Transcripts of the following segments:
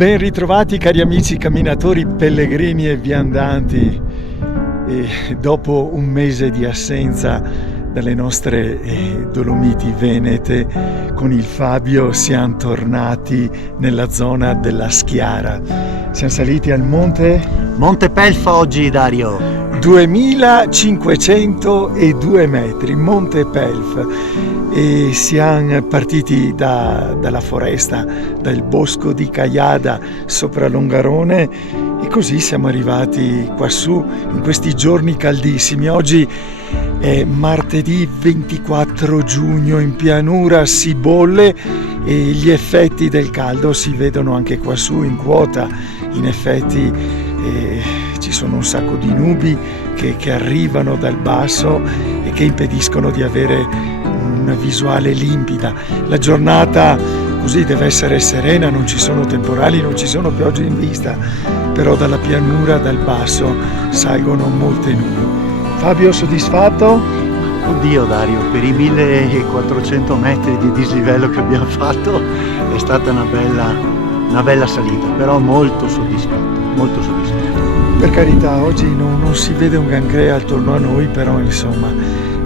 Ben ritrovati cari amici camminatori, pellegrini e viandanti. E dopo un mese di assenza dalle nostre Dolomiti venete, con il Fabio siamo tornati nella zona della Schiara. Siamo saliti al Monte Pelf oggi, Dario. 2502 metri, Monte Pelf, e siamo partiti dalla foresta, dal bosco di Caiada sopra Longarone, e così siamo arrivati quassù in questi giorni caldissimi. Oggi è martedì 24 giugno, in pianura si bolle e gli effetti del caldo si vedono anche quassù in quota. In effetti ci sono un sacco di nubi che arrivano dal basso e che impediscono di avere una visuale limpida. La giornata così deve essere serena, non ci sono temporali, non ci sono piogge in vista, però dalla pianura, dal basso, salgono molte nubi. Fabio, soddisfatto? Oddio, Dario, per i 1400 metri di dislivello che abbiamo fatto è stata una bella salita, però molto soddisfatto. Per carità, oggi non si vede un granché attorno a noi, però insomma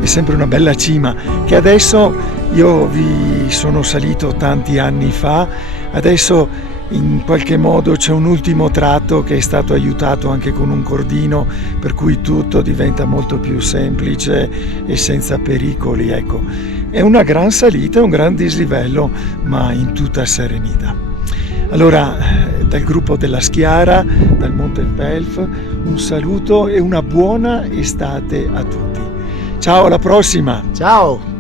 è sempre una bella cima che adesso io vi sono salito tanti anni fa. Adesso in qualche modo c'è un ultimo tratto che è stato aiutato anche con un cordino, per cui tutto diventa molto più semplice e senza pericoli. Ecco, è una gran salita, un gran dislivello, ma in tutta serenità. Allora, dal gruppo della Schiara, dal Monte Pelf, un saluto e una buona estate a tutti. Ciao, alla prossima! Ciao!